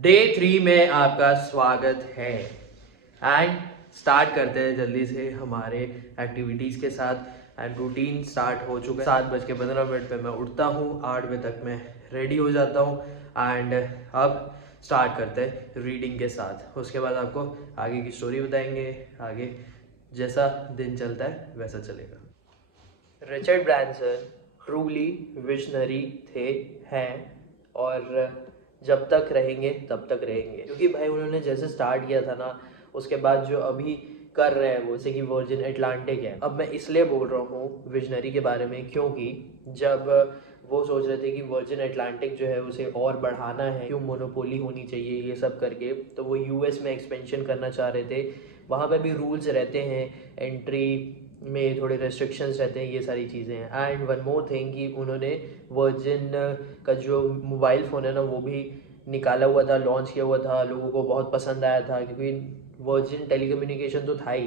Day 3 में आपका स्वागत है एंड स्टार्ट करते हैं जल्दी से हमारे एक्टिविटीज़ के साथ। एंड रूटीन स्टार्ट हो चुका है। 7:15 पे मैं उठता हूँ, 8 बजे तक मैं रेडी हो जाता हूँ एंड अब स्टार्ट करते हैं रीडिंग के साथ। उसके बाद आपको आगे की स्टोरी बताएंगे, आगे जैसा दिन चलता है वैसा चलेगा। रिचर्ड ब्रांसन ट्रूली विजनरी थे, हैं और जब तक रहेंगे तब तक रहेंगे, क्योंकि भाई उन्होंने जैसे स्टार्ट किया था ना, उसके बाद जो अभी कर रहे हैं वो, जैसे कि वर्जिन अटलांटिक है। अब मैं इसलिए बोल रहा हूँ विजनरी के बारे में क्योंकि जब वो सोच रहे थे कि वर्जिन अटलांटिक जो है उसे और बढ़ाना है, क्यों मोनोपोली होनी चाहिए ये सब करके, तो वो यूएस में एक्सपेंशन करना चाह रहे थे। वहाँ पे भी रूल्स रहते हैं, एंट्री में थोड़े रेस्ट्रिक्शंस रहते हैं, ये सारी चीज़ें हैं। एंड वन मोर थिंग कि उन्होंने वर्जिन का जो मोबाइल फ़ोन है ना वो भी निकाला हुआ था, लॉन्च किया हुआ था, लोगों को बहुत पसंद आया था, क्योंकि वर्जिन टेलीकम्युनिकेशन तो था ही,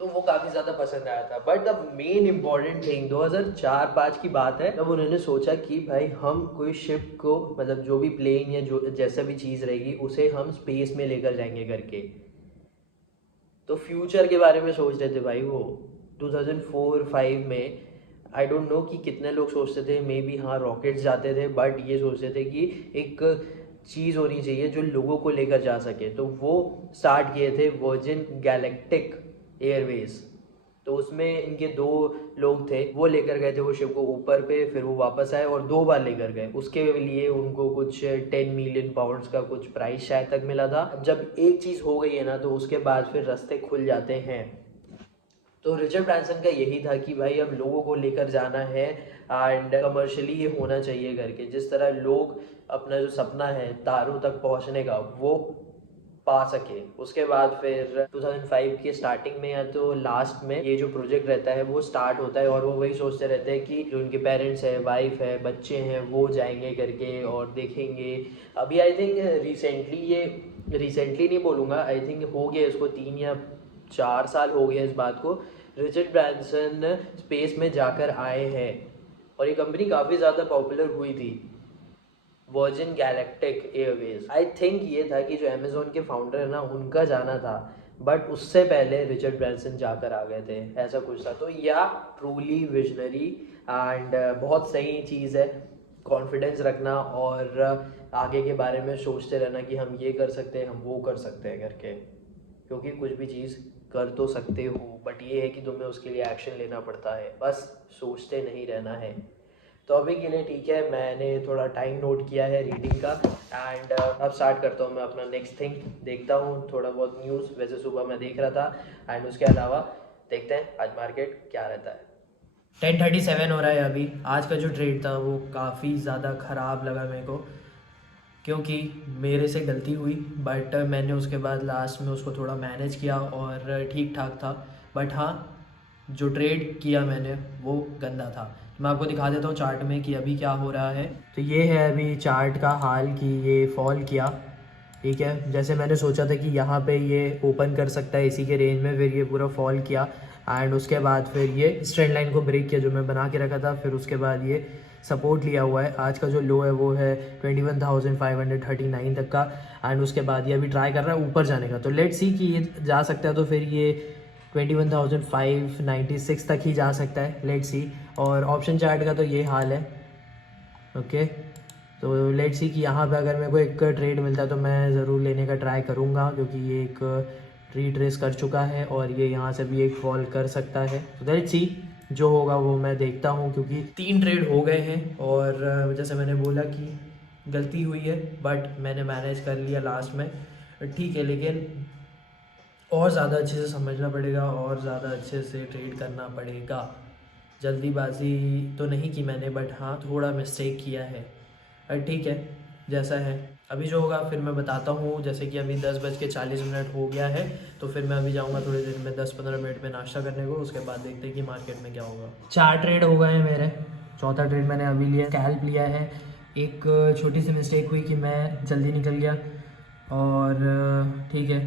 तो वो काफ़ी ज़्यादा पसंद आया था। But the main important thing 2004-5 की बात है, तब उन्होंने सोचा कि भाई हम कोई शिप को, मतलब जो भी प्लेन या जो जैसा भी चीज़ रहेगी उसे हम स्पेस में लेकर जाएंगे करके। तो फ्यूचर के बारे में सोच रहे थे भाई वो 2004-5 में। आई डोंट नो कि कितने लोग सोचते थे, मे बी हाँ रॉकेट्स जाते थे, बट ये सोचते थे कि एक चीज़ होनी चाहिए जो लोगों को लेकर जा सके। तो वो स्टार्ट किए थे वर्जिन गैलेक्टिक एयरवेज। तो उसमें इनके दो लोग थे, वो लेकर गए थे वो शिप को ऊपर पे, फिर वो वापस आए और 2 बार लेकर गए। उसके लिए उनको कुछ 10 मिलियन पाउंड्स का कुछ प्राइस शायद तक मिला था। अब जब एक चीज़ हो गई है ना, तो उसके बाद फिर रास्ते खुल जाते हैं। तो रिचर्ड ब्रांसन का यही था कि भाई अब लोगों को लेकर जाना है एंड कमर्शियली ये होना चाहिए करके। जिस तरह लोग अपना जो सपना है तारों तक पहुंचने का वो पा सके। उसके बाद फिर 2005 के स्टार्टिंग में या तो लास्ट में ये जो प्रोजेक्ट रहता है वो स्टार्ट होता है, और वो वही सोचते रहते हैं कि जो उनके पेरेंट्स है, वाइफ है, बच्चे हैं, वो जाएंगे करके और देखेंगे। अभी आई थिंक रिसेंटली नहीं बोलूँगा, आई थिंक हो गया इसको 3 या 4 साल हो गया इस बात को, रिचर्ड ब्रांसन स्पेस में जाकर आए हैं। और ये कंपनी काफ़ी ज़्यादा पॉपुलर हुई थी, virgin galactic Airways. I think ये था कि जो अमेजोन के फाउंडर है ना उनका जाना था, बट उससे पहले रिचर्ड ब्रांसन जाकर आ गए थे, ऐसा कुछ था। तो या ट्रूली विजनरी एंड बहुत सही चीज़ है कॉन्फिडेंस रखना और आगे के बारे में सोचते रहना कि हम ये कर सकते हैं, हम वो कर सकते हैं करके, क्योंकि कुछ भी चीज़ कर तो सकते हो, बट ये है कि तुम्हें उसके लिए एक्शन लेना पड़ता है, बस सोचते नहीं रहना है। तो अभी के लिए ठीक है, मैंने थोड़ा टाइम नोट किया है रीडिंग का एंड अब स्टार्ट करता हूँ मैं अपना नेक्स्ट थिंग। देखता हूँ थोड़ा बहुत न्यूज़, वैसे सुबह मैं देख रहा था, एंड उसके अलावा देखते हैं आज मार्केट क्या रहता है। 10:37 हो रहा है अभी। आज का जो ट्रेड था वो काफ़ी ज़्यादा ख़राब लगा मेरे को, क्योंकि मेरे से गलती हुई, बट मैंने उसके बाद लास्ट में उसको थोड़ा मैनेज किया और ठीक ठाक था। बट हाँ, जो ट्रेड किया मैंने वो गंदा था। मैं आपको दिखा देता हूँ चार्ट में कि अभी क्या हो रहा है। तो ये है अभी चार्ट का हाल कि ये फॉल किया, ठीक है। जैसे मैंने सोचा था कि यहाँ पे ये ओपन कर सकता है इसी के रेंज में, फिर ये पूरा फॉल किया एंड उसके बाद फिर ये ट्रेंड लाइन को ब्रेक किया जो मैं बना के रखा था। फिर उसके बाद ये सपोर्ट लिया हुआ है। आज का जो लो है वो है 21,539 तक का, एंड उसके बाद ये अभी ट्राई कर रहा है ऊपर जाने का। तो लेट्स सी कि ये जा सकता है, तो फिर ये 21,596 तक ही जा सकता है, लेट्स सी। और ऑप्शन चार्ट का तो ये हाल है, ओके। तो लेट्स सी कि यहाँ पे अगर मेरे को एक ट्रेड मिलता है तो मैं ज़रूर लेने का ट्राई करूँगा, क्योंकि ये एक रिट्रेस कर चुका है और ये यहाँ से भी एक फॉल कर सकता है। तो लेट्स सी, जो होगा वो मैं देखता हूँ, क्योंकि 3 ट्रेड हो गए हैं और जैसे मैंने बोला कि गलती हुई है, बट मैंने मैनेज कर लिया लास्ट में, ठीक है। लेकिन और ज़्यादा अच्छे से समझना पड़ेगा और ज़्यादा अच्छे से ट्रेड करना पड़ेगा। जल्दीबाजी तो नहीं की मैंने, बट हाँ थोड़ा मिस्टेक किया है, ठीक है जैसा है। अभी जो होगा फिर मैं बताता हूँ। जैसे कि अभी 10:40 हो गया है, तो फिर मैं अभी जाऊँगा थोड़ी देर में 10-15 मिनट में नाश्ता करने को। उसके बाद देखते हैं कि मार्केट में क्या होगा। 4 ट्रेड हो गए हैं मेरे, चौथा ट्रेड मैंने अभी लिया, स्कैल्प लिया है। एक छोटी सी मिस्टेक हुई कि मैं जल्दी निकल गया, और ठीक है,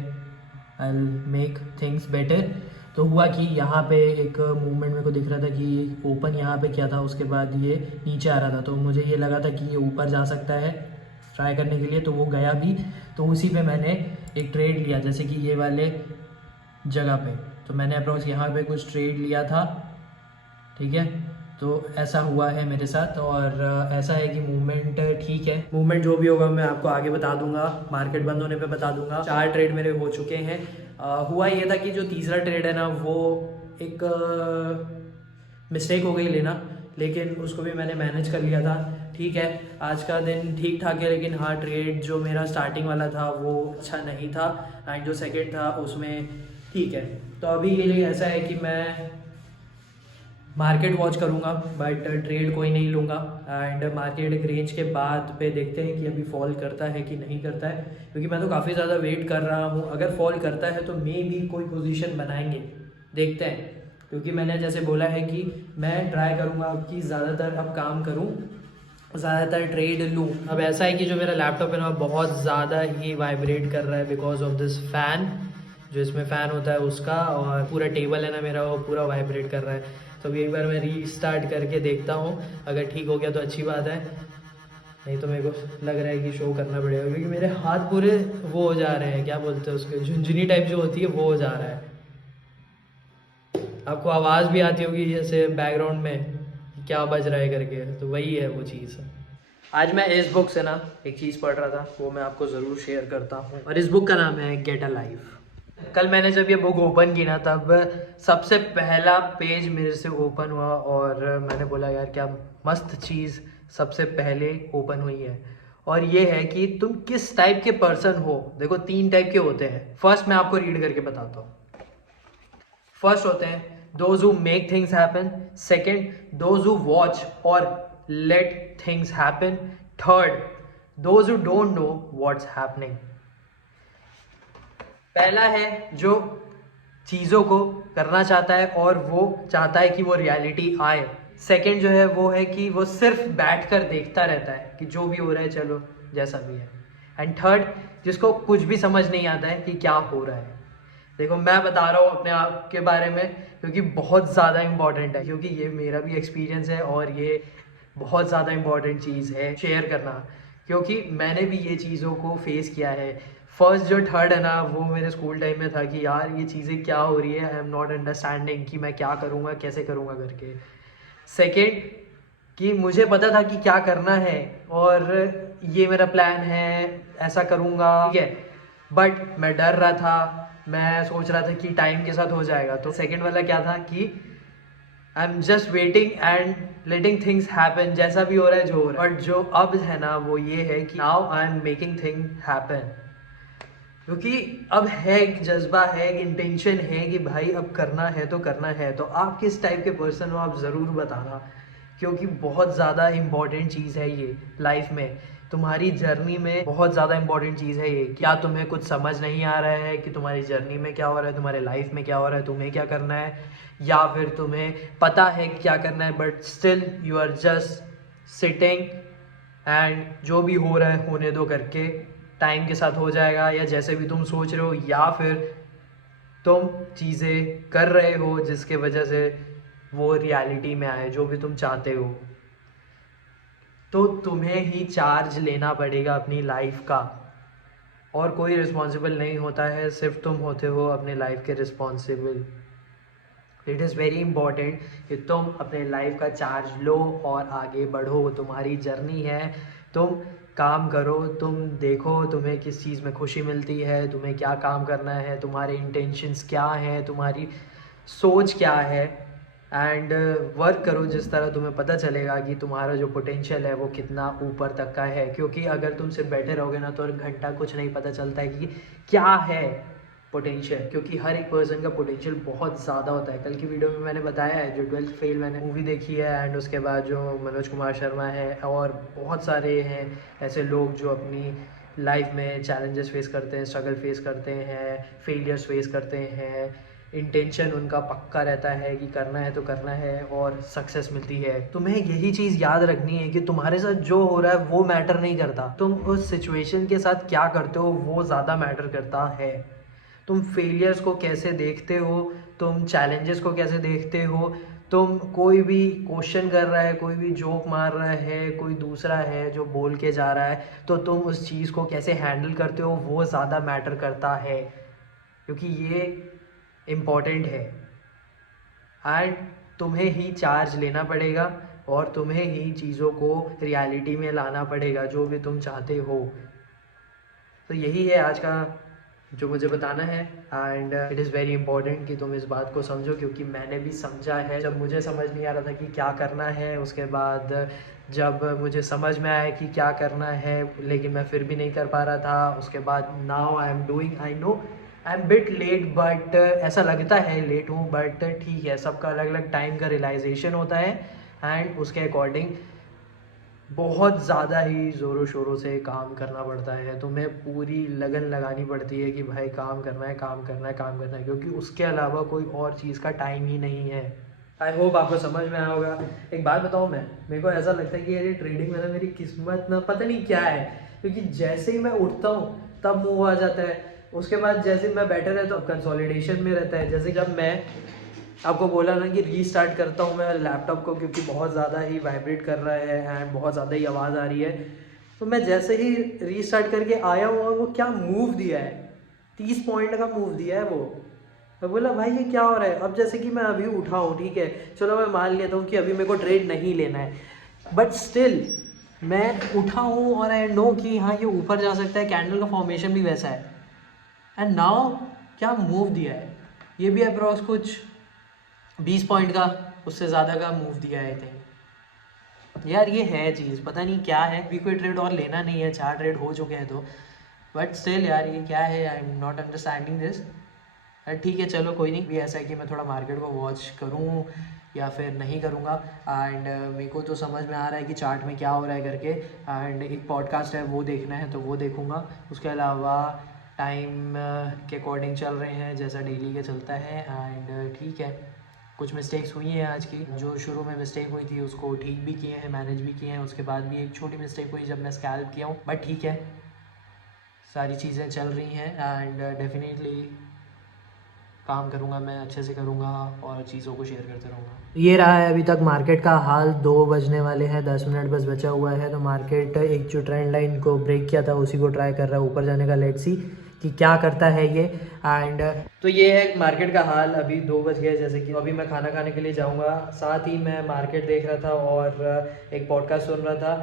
आई मेक थिंग्स बेटर। तो हुआ कि यहाँ पे एक मूवमेंट मेरे को दिख रहा था कि ओपन यहाँ पे किया था, उसके बाद ये नीचे आ रहा था, तो मुझे ये लगा था कि ये ऊपर जा सकता है ट्राई करने के लिए, तो वो गया भी। तो उसी पे मैंने एक ट्रेड लिया, जैसे कि ये वाले जगह पे, तो मैंने अप्रोक्स यहाँ पे कुछ ट्रेड लिया था, ठीक है। तो ऐसा हुआ है मेरे साथ, और ऐसा है कि मूवमेंट ठीक है, मूवमेंट जो भी होगा मैं आपको आगे बता दूंगा, मार्केट बंद होने पे बता दूंगा। 4 ट्रेड मेरे हो चुके हैं। हुआ ये था कि जो तीसरा ट्रेड है ना, वो एक मिस्टेक हो गई लेना, लेकिन उसको भी मैंने मैनेज कर लिया था, ठीक है। आज का दिन ठीक ठाक है, लेकिन हाँ, ट्रेड जो मेरा स्टार्टिंग वाला था वो अच्छा नहीं था, एंड जो सेकेंड था उसमें ठीक है। तो अभी ये ऐसा है कि मैं मार्केट वॉच करूँगा, बट ट्रेड कोई नहीं लूँगा, एंड मार्केट एक रेंज के बाद पे देखते हैं कि अभी फॉल करता है कि नहीं करता है, क्योंकि मैं तो काफ़ी ज़्यादा वेट कर रहा हूँ। अगर फॉल करता है तो मे भी कोई पोजीशन बनाएंगे, देखते हैं। क्योंकि मैंने जैसे बोला है कि मैं ट्राई करूँगा कि ज़्यादातर अब काम करूँ, ज़्यादातर ट्रेड लूँ। अब ऐसा है कि जो मेरा लैपटॉप है ना बहुत ज़्यादा ही वाइब्रेट कर रहा है बिकॉज ऑफ दिस फ़ैन, जो इसमें फ़ैन होता है उसका, और पूरा टेबल है ना मेरा वो पूरा वाइब्रेट कर रहा है। तो अभी एक बार मैं रीस्टार्ट करके देखता हूँ, अगर ठीक हो गया तो अच्छी बात है, नहीं तो मेरे को लग रहा है कि शो करना पड़ेगा, क्योंकि मेरे हाथ पूरे वो हो जा रहे हैं, क्या बोलते हैं उसके, झुंझुनी टाइप जो होती है वो हो जा रहा है। आपको आवाज़ भी आती होगी जैसे बैकग्राउंड में क्या बज रहा है करके, तो वही है वो चीज़। आज मैं इस बुक से ना एक चीज़ पढ़ रहा था, वो मैं आपको ज़रूर शेयर करता हूँ, और इस बुक का नाम है गेट अ लाइफ। कल मैंने जब ये बुक ओपन की ना, तब सबसे पहला पेज मेरे से ओपन हुआ, और मैंने बोला यार क्या मस्त चीज़ सबसे पहले ओपन हुई है, और ये है कि तुम किस टाइप के पर्सन हो। देखो 3 टाइप के होते हैं। फर्स्ट मैं आपको रीड करके बताता हूँ। फर्स्ट होते हैं those who make things happen, second those who watch or let things happen, third those who don't know what's happening। पहला है जो चीज़ों को करना चाहता है और वो चाहता है कि वो रियलिटी आए। सेकंड जो है वो है कि वो सिर्फ बैठकर देखता रहता है कि जो भी हो रहा है चलो जैसा भी है। एंड थर्ड, जिसको कुछ भी समझ नहीं आता है कि क्या हो रहा है। देखो मैं बता रहा हूँ अपने आप के बारे में, क्योंकि बहुत ज़्यादा इम्पॉर्टेंट है, क्योंकि ये मेरा भी एक्सपीरियंस है और ये बहुत ज़्यादा इम्पॉर्टेंट चीज़ है शेयर करना, क्योंकि मैंने भी ये चीज़ों को फेस किया है। फर्स्ट जो थर्ड है ना, वो मेरे स्कूल टाइम में था कि यार ये चीज़ें क्या हो रही है, आई एम नॉट अंडरस्टैंडिंग कि मैं क्या करूँगा कैसे करूँगा करके। सेकेंड कि मुझे पता था कि क्या करना है और ये मेरा प्लान है, ऐसा करूँगा, ठीक है, बट मैं डर रहा था, मैं सोच रहा था कि टाइम के साथ हो जाएगा। तो सेकेंड वाला क्या था कि I am just waiting and letting things happen, जैसा भी हो रहा है जो हो रहा है। बट जो अब है ना वो ये है कि now I am making thing happen, क्योंकि अब है एक जज्बा है, एक इंटेंशन है कि भाई अब करना है तो करना है। तो आप किस टाइप के पर्सन हो आप ज़रूर बताना, क्योंकि बहुत ज़्यादा इम्पॉर्टेंट चीज़ है ये लाइफ में, तुम्हारी जर्नी में बहुत ज़्यादा इंपॉर्टेंट चीज़ है ये। क्या तुम्हें कुछ समझ नहीं आ रहा है कि तुम्हारी जर्नी में क्या हो रहा है, तुम्हारे लाइफ में क्या हो रहा है, तुम्हें क्या करना है, या फिर तुम्हें पता है क्या करना है but still you are just sitting and जो भी हो रहा है होने दो करके, टाइम के साथ हो जाएगा, या जैसे भी तुम सोच रहे हो, या फिर तुम चीज़ें कर रहे हो जिसके वजह से वो रियलिटी में आए जो भी तुम चाहते हो। तो तुम्हें ही चार्ज लेना पड़ेगा अपनी लाइफ का, और कोई रिस्पॉन्सिबल नहीं होता है, सिर्फ तुम होते हो अपने लाइफ के responsible. It is very important कि तुम अपने लाइफ का चार्ज लो और आगे बढ़ो। तुम्हारी जर्नी है, तुम काम करो, तुम देखो तुम्हें किस चीज़ में खुशी मिलती है, तुम्हें क्या काम करना है, तुम्हारे इंटेंशंस क्या हैं, तुम्हारी सोच क्या है, एंड वर्क करो जिस तरह तुम्हें पता चलेगा कि तुम्हारा जो पोटेंशियल है वो कितना ऊपर तक का है। क्योंकि अगर तुम सिर्फ बैठे रहोगे ना तो एक घंटा कुछ नहीं पता चलता है कि क्या है पोटेंशियल, क्योंकि हर एक पर्सन का पोटेंशियल बहुत ज़्यादा होता है। कल की वीडियो में मैंने बताया है, जो 12th फेल मैंने मूवी देखी है, एंड उसके बाद जो मनोज कुमार शर्मा है और बहुत सारे हैं ऐसे लोग जो अपनी लाइफ में चैलेंजेस फेस करते हैं, स्ट्रगल फेस करते हैं, फेलियर्स फेस करते हैं, इंटेंशन उनका पक्का रहता है कि करना है तो करना है और सक्सेस मिलती है। तुम्हें यही चीज़ याद रखनी है कि तुम्हारे साथ जो हो रहा है वो मैटर नहीं करता, तुम उस सिचुएशन के साथ क्या करते हो वो ज़्यादा मैटर करता है। तुम फेलियर्स को कैसे देखते हो, तुम चैलेंजेस को कैसे देखते हो, तुम कोई भी क्वेश्चन कर रहा है, कोई भी जोक मार रहा है, कोई दूसरा है जो बोल के जा रहा है, तो तुम उस चीज़ को कैसे हैंडल करते हो वो ज़्यादा मैटर करता है, क्योंकि ये इम्पॉर्टेंट है। एंड तुम्हें ही चार्ज लेना पड़ेगा और तुम्हें ही चीज़ों को रियलिटी में लाना पड़ेगा जो भी तुम चाहते हो। तो यही है आज का जो मुझे बताना है। And it is very important कि तुम इस बात को समझो, क्योंकि मैंने भी समझा है। जब मुझे समझ नहीं आ रहा था कि क्या करना है, उसके बाद जब मुझे समझ में आया कि क्या करना है लेकिन मैं फिर भी नहीं कर पा रहा था, उसके बाद now I am doing. I know I am bit late, but ऐसा लगता है लेट हूँ, बट ठीक है, सबका अलग अलग टाइम का रियलाइजेशन होता है एंड उसके अकॉर्डिंग बहुत ज़्यादा ही ज़ोरों शोरों से काम करना पड़ता है। तुम्हें पूरी लगन लगानी पड़ती है कि भाई काम करना है, काम करना है, काम करना है, क्योंकि उसके अलावा कोई और चीज़ का टाइम ही नहीं है। आई होप आपको समझ में आया होगा। एक बात बताऊँ, मेरे को ऐसा लगता है कि ये ट्रेडिंग में ना मेरी किस्मत ना पता नहीं क्या है, क्योंकि जैसे ही मैं उठता हूँ तब मूव आ जाता है, उसके बाद जैसे मैं बैठा रहता हूँ कंसोलिडेशन में रहता है। जैसे जब मैं आपको बोला ना कि रीस्टार्ट करता हूँ मैं लैपटॉप को, क्योंकि बहुत ज़्यादा ही वाइब्रेट कर रहा है एंड बहुत ज़्यादा ही आवाज़ आ रही है, तो मैं जैसे ही रीस्टार्ट करके आया हूँ और वो क्या मूव दिया है, 30 पॉइंट का मूव दिया है वो। मैं बोला भाई ये क्या हो रहा है। अब जैसे कि मैं अभी उठा हूँ, ठीक है, चलो मैं मान लेता हूँ कि अभी मेरे को ट्रेड नहीं लेना है, बट स्टिल मैं उठा हूँ और आई नो कि हाँ ये ऊपर जा सकता है, कैंडल का फॉर्मेशन भी वैसा है, एंड नाउ क्या मूव दिया है, ये भी अप्रॉक्स कुछ 20 पॉइंट का, उससे ज़्यादा का मूव दिया है। आई थिंक यार ये है चीज़, पता नहीं क्या है। अभी कोई ट्रेड और लेना नहीं है, 4 ट्रेड हो चुके हैं तो, बट स्टिल यार ये क्या है, I am not understanding this. ठीक है चलो कोई नहीं, भी ऐसा है कि मैं थोड़ा मार्केट को वॉच करूँ या फिर नहीं करूँगा। एंड मेरे को तो समझ में आ रहा है कि चार्ट में क्या हो रहा है करके, एंड एक पॉडकास्ट है वो देखना है तो वो देखूँगा। उसके अलावा टाइम के अकॉर्डिंग चल रहे हैं जैसा डेली के चलता है। एंड ठीक है, कुछ मिस्टेक्स हुई हैं आज की, जो शुरू में मिस्टेक हुई थी उसको ठीक भी किए हैं, मैनेज भी किए हैं। उसके बाद भी एक छोटी मिस्टेक हुई जब मैं स्कैल्प किया हूँ, बट ठीक है, सारी चीज़ें चल रही हैं एंड डेफिनेटली काम करूँगा, मैं अच्छे से करूँगा और चीज़ों को शेयर करते रहूँगा। ये रहा है अभी तक मार्केट का हाल। 2 बजने वाले हैं, 10 मिनट बस बचा हुआ है। तो मार्केट एक जो ट्रेंड लाइन को ब्रेक किया था उसी को ट्राई कर रहा है ऊपर जाने का। लेट्स सी कि क्या करता है ये। एंड तो ये है मार्केट का हाल। अभी 2 बज गए, जैसे कि अभी मैं खाना खाने के लिए जाऊँगा, साथ ही मैं मार्केट देख रहा था और एक पॉडकास्ट सुन रहा था।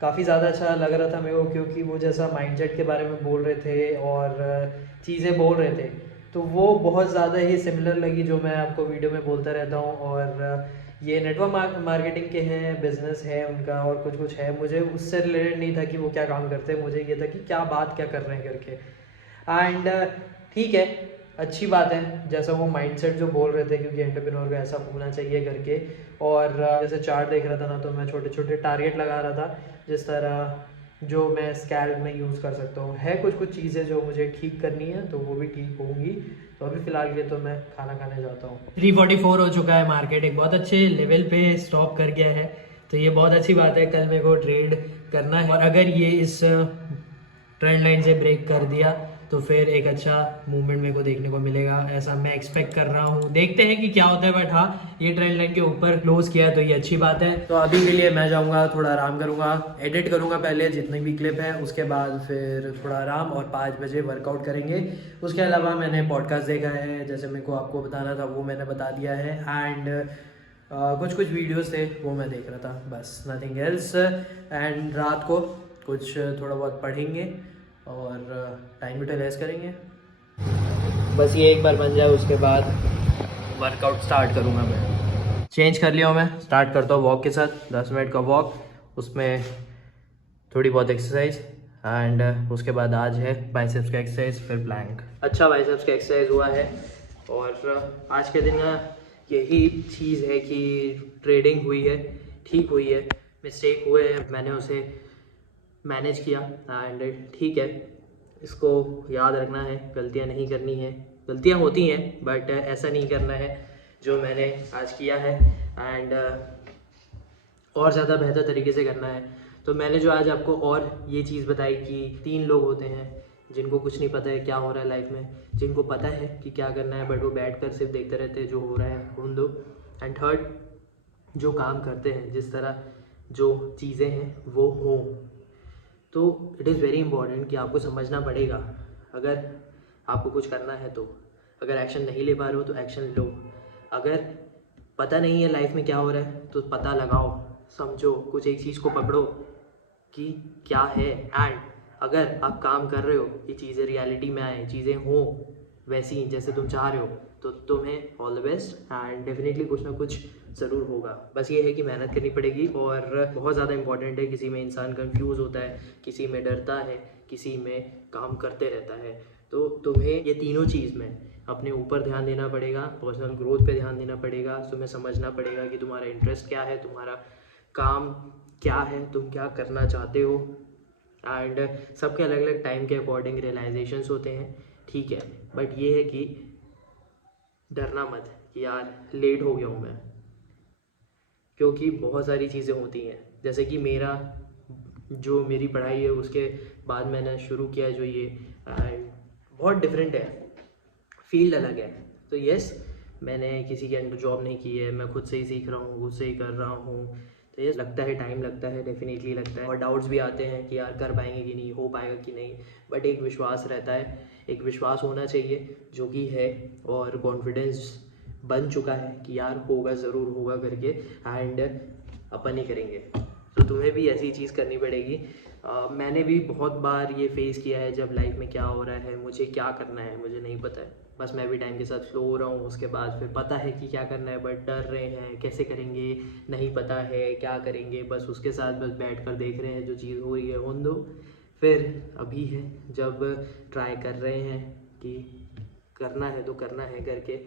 काफ़ी ज़्यादा अच्छा लग रहा था मेरे को, क्योंकि वो जैसा माइंडसेट के बारे में बोल रहे थे और चीज़ें बोल रहे थे, तो वो बहुत ज़्यादा ही सिमिलर लगी जो मैं आपको वीडियो में बोलता रहता हूँ। और ये नेटवर्क मार्केटिंग के हैं, बिजनेस है उनका और कुछ कुछ है। मुझे उससे रिलेटेड नहीं था कि वो क्या काम करते हैं, मुझे ये था कि क्या बात क्या कर रहे हैं करके। एंड ठीक है, अच्छी बात है जैसा वो माइंडसेट जो बोल रहे थे, क्योंकि एंटरप्रेन्योर को ऐसा होना चाहिए करके। और जैसे चार्ट देख रहा था ना, तो मैं छोटे छोटे टारगेट लगा रहा था, जिस तरह जो मैं स्कैल्प में यूज़ कर सकता हूँ। है कुछ कुछ चीज़ें जो मुझे ठीक करनी है तो वो भी ठीक होंगी। तो अभी फ़िलहाल के तो मैं खाना खाने जाता हूँ। 3:44 हो चुका है, मार्केट एक बहुत अच्छे लेवल पे स्टॉप कर गया है, तो ये बहुत अच्छी बात है। कल मेरे को ट्रेड करना है और अगर ये इस ट्रेंड लाइन से ब्रेक कर दिया तो फिर एक अच्छा मूवमेंट मेरे को देखने को मिलेगा, ऐसा मैं एक्सपेक्ट कर रहा हूँ। देखते हैं कि क्या होता है, बट हाँ ये ट्रेंड लाइन के ऊपर क्लोज किया है तो ये अच्छी बात है। तो अभी के लिए मैं जाऊँगा, थोड़ा आराम करूँगा, एडिट करूँगा पहले जितनी भी क्लिप है, उसके बाद फिर थोड़ा आराम और 5 बजे वर्कआउट करेंगे। उसके अलावा मैंने पॉडकास्ट देखा है, जैसे मेरे को आपको बताना था वो मैंने बता दिया है। एंड कुछ कुछ वीडियोस थे वो मैं देख रहा था, बस नथिंग एल्स। एंड रात को कुछ थोड़ा बहुत पढ़ेंगे और टाइम यूटिलाइज करेंगे। बस ये एक बार बन जाए उसके बाद वर्कआउट स्टार्ट करूँगा। मैं चेंज कर लिया हूँ, मैं स्टार्ट करता हूँ वॉक के साथ, 10 मिनट का वॉक, उसमें थोड़ी बहुत एक्सरसाइज। एंड उसके बाद आज है बाइसेप्स का एक्सरसाइज, फिर प्लैंक। अच्छा बाइसेप्स का एक्सरसाइज हुआ है और आज के दिन यही चीज़ है कि ट्रेडिंग हुई है, ठीक हुई है, मिस्टेक हुए हैं, मैंने उसे मैनेज किया। एंड ठीक है, इसको याद रखना है, गलतियां नहीं करनी है। गलतियां होती हैं बट ऐसा नहीं करना है जो मैंने आज किया है। एंड और ज़्यादा बेहतर तरीके से करना है। तो मैंने जो आज आपको और ये चीज़ बताई कि 3 लोग होते हैं जिनको कुछ नहीं पता है क्या हो रहा है लाइफ में, जिनको पता है कि क्या करना है बट वो बैठ कर सिर्फ देखते रहते हैं जो हो रहा है, उन दो। एंड थर्ड, जो काम करते हैं, जिस तरह जो चीज़ें हैं वो हों। तो इट इज़ वेरी इंपॉर्टेंट कि आपको समझना पड़ेगा, अगर आपको कुछ करना है तो। अगर एक्शन नहीं ले पा रहे हो तो एक्शन लो। अगर पता नहीं है लाइफ में क्या हो रहा है तो पता लगाओ, समझो, कुछ एक चीज़ को पकड़ो कि क्या है। एंड अगर आप काम कर रहे हो कि चीज़ें रियलिटी में आए, चीज़ें हों वैसी जैसे तुम चाह रहे हो, तो तुम्हें all the best and definitely कुछ ना कुछ ज़रूर होगा। बस ये है कि मेहनत करनी पड़ेगी, और बहुत ज़्यादा इंपॉर्टेंट है। किसी में इंसान कंफ्यूज होता है, किसी में डरता है, किसी में काम करते रहता है। तो तुम्हें ये तीनों चीज़ में अपने ऊपर ध्यान देना पड़ेगा, पर्सनल ग्रोथ पे ध्यान देना पड़ेगा। तुम्हें समझना पड़ेगा कि तुम्हारा इंटरेस्ट क्या है, तुम्हारा काम क्या है, तुम क्या करना चाहते हो। एंड सबके अलग अलग टाइम के अकॉर्डिंग रियलाइजेशंस होते हैं, ठीक है। बट ये है कि डरना मत कि यार लेट हो गया हूँ मैं, क्योंकि बहुत सारी चीज़ें होती हैं। जैसे कि जो मेरी पढ़ाई है उसके बाद मैंने शुरू किया जो ये, एंड बहुत डिफरेंट है, फील्ड अलग है। तो यस, मैंने किसी के अंडर जॉब नहीं की है, मैं खुद से ही सीख रहा हूँ, खुद से ही कर रहा हूँ। तो ये लगता है, टाइम लगता है, डेफिनेटली लगता है, और डाउट्स भी आते हैं कि यार कर पाएंगे कि नहीं, हो पाएगा कि नहीं। बट एक विश्वास रहता है, एक विश्वास होना चाहिए, जो कि है, और कॉन्फिडेंस बन चुका है कि यार होगा, ज़रूर होगा करके, एंड अपन ही करेंगे। तो तुम्हें भी ऐसी चीज़ करनी पड़ेगी। मैंने भी बहुत बार ये फेस किया है, जब लाइफ में क्या हो रहा है, मुझे क्या करना है, मुझे नहीं पता है, बस मैं भी टाइम के साथ फ्लो हो रहा हूँ। उसके बाद फिर पता है कि क्या करना है, बट डर रहे हैं, कैसे करेंगे, नहीं पता है क्या करेंगे, बस उसके साथ बस बैठ कर देख रहे हैं, जो चीज़ हो रही है होने दो। फिर अभी है जब ट्राई कर रहे हैं कि करना है तो करना है करके,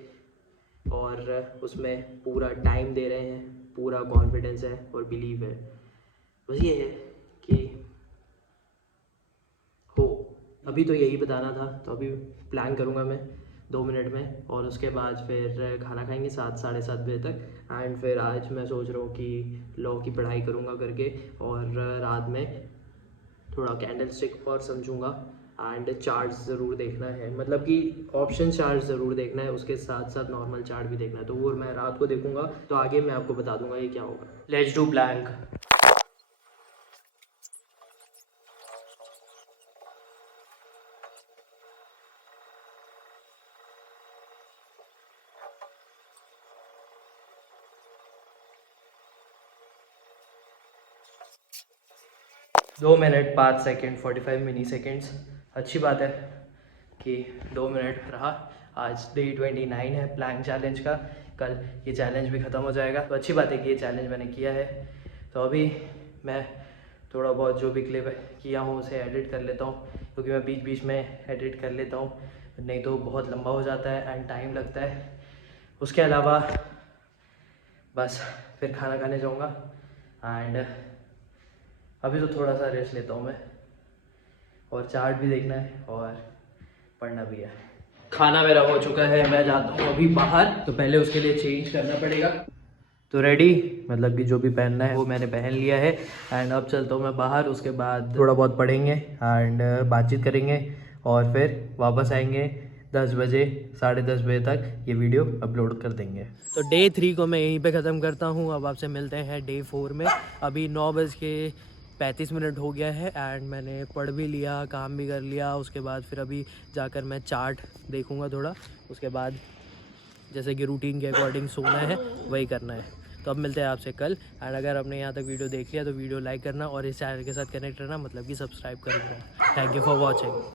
और उसमें पूरा टाइम दे रहे हैं, पूरा कॉन्फिडेंस है और बिलीव है। बस ये है कि हो। अभी तो यही बताना था, तो अभी प्लान करूँगा मैं 2 मिनट में, और उसके बाद फिर खाना खाएंगे 7 साढ़े 7 बजे तक। एंड फिर आज मैं सोच रहा हूँ कि लॉ की पढ़ाई करूँगा करके, और रात में थोड़ा कैंडल स्टिक और समझूंगा। एंड चार्ट्स ज़रूर देखना है, मतलब कि ऑप्शन चार्ट ज़रूर देखना है, उसके साथ साथ नॉर्मल चार्ट भी देखना है। तो वो मैं रात को देखूंगा, तो आगे मैं आपको बता दूंगा ये क्या होगा। Let's do blank. दो मिनट 5 सेकेंड 45 मिली सेकेंड्स। अच्छी बात है कि 2 मिनट रहा। आज डे 29 है प्लैंक चैलेंज का, कल ये चैलेंज भी ख़त्म हो जाएगा। तो अच्छी बात है कि ये चैलेंज मैंने किया है। तो अभी मैं थोड़ा बहुत जो भी क्लिप किया हूँ उसे एडिट कर लेता हूँ, क्योंकि मैं बीच बीच में एडिट कर लेता हूँ, नहीं तो बहुत लंबा हो जाता है एंड टाइम लगता है। उसके अलावा बस फिर खाना खाने जाऊँगा, एंड अभी तो थोड़ा सा रेस्ट लेता हूँ मैं, और चार्ट भी देखना है और पढ़ना भी है। खाना मेरा हो चुका है, मैं जाता हूँ अभी बाहर, तो पहले उसके लिए चेंज करना पड़ेगा। तो रेडी, मतलब कि जो भी पहनना है वो मैंने पहन लिया है, एंड अब चलता हूँ मैं बाहर। उसके बाद थोड़ा बहुत पढ़ेंगे एंड बातचीत करेंगे, और फिर वापस आएंगे 10 बजे 10:30 बजे तक ये वीडियो अपलोड कर देंगे। तो डे 3 को मैं यहीं पे ख़त्म करता हूँ। अब आपसे मिलते हैं डे 4 में। अभी 9:35 हो गया है, एंड मैंने पढ़ भी लिया, काम भी कर लिया। उसके बाद फिर अभी जाकर मैं चार्ट देखूँगा थोड़ा, उसके बाद जैसे कि रूटीन के अकॉर्डिंग सोना है, वही करना है। तो अब मिलते हैं आपसे कल। एंड अगर आपने यहाँ तक वीडियो देख लिया तो वीडियो लाइक करना, और इस चैनल के साथ कनेक्ट रहना, मतलब कि सब्सक्राइब कर लेना। Thank you for watching.